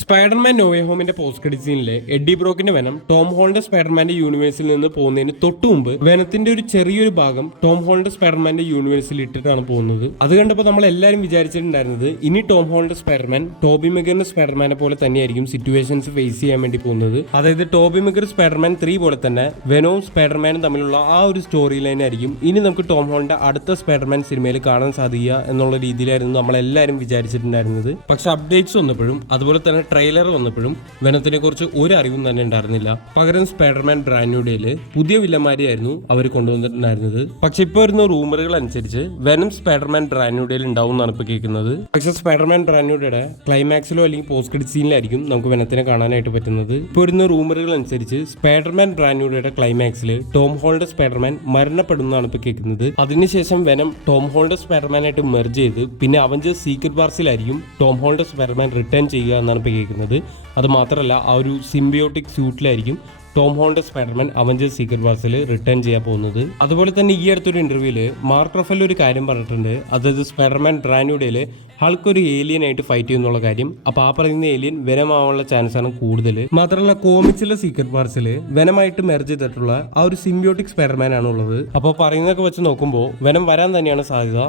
Spiderman no way ഹോമിന്റെ post credit സീനിലെ Eddie ബ്രോക്കിന്റെ വെനം ടോം ഹോളിന്റെ സ്പൈഡർമാന്റെ യൂണിവേഴ്സിൽ നിന്ന് പോകുന്നതിന് തൊട്ടു മുമ്പ് വെനത്തിന്റെ ഒരു ചെറിയൊരു ഭാഗം ടോം ഹോളിന്റെ സ്പൈഡർമാന്റെ യൂണിവേഴ്സിൽ ഇട്ടിട്ടാണ് പോകുന്നത്. അത് കണ്ടപ്പോൾ നമ്മൾ എല്ലാവരും വിചാരിച്ചിട്ടുണ്ടായിരുന്നത് ഇനി ടോം ഹോളിന്റെ സ്പൈഡർമാൻ ടോബി മെഗറിന്റെ സ്പൈഡർമാനെ പോലെ തന്നെയായിരിക്കും സിറ്റുവേഷൻസ് ഫേസ് ചെയ്യാൻ വേണ്ടി പോകുന്നത്. അതായത് ടോബി മെഗർ സ്പൈഡർമാൻ 3 പോലെ തന്നെ വെനവും സ്പൈഡർമാനും തമ്മിലുള്ള ആ ഒരു സ്റ്റോറി ലൈൻ ആയിരിക്കും ഇനി നമുക്ക് ടോം ഹോളിന്റെ അടുത്ത സ്പൈഡർമാൻ സിനിമയിൽ കാണാൻ സാധിക്കുക എന്നുള്ള രീതിയിലായിരുന്നു നമ്മളെല്ലാവരും വിചാരിച്ചിട്ടുണ്ടായിരുന്നത്. പക്ഷെ അപ്ഡേറ്റ്സ് വന്നപ്പോഴും അതുപോലെ തന്നെ ട്രെയിലർ വന്നപ്പോഴും വെനത്തിനെ കുറിച്ച് ഒരു അറിവും തന്നെ ഉണ്ടായിരുന്നില്ല. പകരം സ്പൈഡർമാൻ ബ്രാൻഡ് ന്യൂ ഡേയില് പുതിയ വില്ലന്മാരെയായിരുന്നു അവർ കൊണ്ടുവന്നിട്ടുണ്ടായിരുന്നത്. പക്ഷെ ഇപ്പോൾ വരുന്ന റൂമറുകൾ അനുസരിച്ച് വെനം സ്പൈഡർമാൻ ബ്രാൻഡ് ന്യൂ ഡേയിൽ ഉണ്ടാവും എന്നാണ് ഇപ്പോൾ കേൾക്കുന്നത്. പക്ഷെ സ്പൈഡർമാൻ ബ്രാൻഡ് ന്യൂ ഡേയുടെ ക്ലൈമാക്സിലോ അല്ലെങ്കിൽ പോസ്റ്റ് ക്രെഡിറ്റ് സീനിലായിരിക്കും നമുക്ക് വെനത്തിനെ കാണാനായിട്ട് പറ്റുന്നത്. ഇപ്പോൾ വരുന്ന റൂമറുകൾ അനുസരിച്ച് സ്പൈഡർമാൻ ബ്രാൻഡ് ന്യൂ ഡേയുടെ ക്ലൈമാക്സിൽ ടോം ഹോളിന്റെ സ്പൈഡർമാൻ മരണപ്പെടുന്നതാണ് ഇപ്പോൾ കേൾക്കുന്നത്. അതിനുശേഷം വെനം ടോം ഹോളിന്റെ സ്പൈഡർമാനായിട്ട് മെർജ് ചെയ്ത് പിന്നെ അവഞ്ചേഴ്സ് സീക്രട്ട് വാർസിലായിരിക്കും ടോം ഹോളിന്റെ സ്പൈഡർമാൻ റിട്ടേൺ ചെയ്യുക എന്നാണ് ഇപ്പോൾ കേൾക്കുന്നത്. അത് മാത്രമല്ല ആ ഒരു സിംബിയോട്ടിക് സ്യൂട്ടിലായിരിക്കും ടോം ഹോളിന്റെ സ്പൈഡർമാൻ അവഞ്ചേഴ്സ് സീക്രട്ട് വാർസിൽ റിട്ടേൺ ചെയ്യാൻ പോകുന്നത്. അതുപോലെ തന്നെ ഈ അടുത്തൊരു ഇന്റർവ്യൂല് മാർക്ക് റഫൽ ഒരു കാര്യം പറഞ്ഞിട്ടുണ്ട്. അതായത് സ്പൈഡർമാൻ ബ്രാൻഡ് ന്യൂ ഡേയില് ഹൾക്ക് ഒരു ഏലിയൻ ആയിട്ട് ഫൈറ്റ് ചെയ്യുന്നുള്ള കാര്യം. അപ്പൊ ആ പറയുന്ന ഏലിയൻ വെനമാവാനുള്ള ചാൻസ് ആണ് കൂടുതൽ. മാത്രമല്ല കോമിക്സിലെ സീക്രട്ട് വാർസിൽ വെനമായിട്ട് മെർജ് ചെയ്തിട്ടുള്ള ആ ഒരു സിംബിയോട്ടിക് സ്പൈഡർമാൻ ആണ് ഉള്ളത്. അപ്പോൾ പറയുന്നതൊക്കെ വെച്ച് നോക്കുമ്പോൾ വെനം വരാൻ തന്നെയാണ് സാധ്യത.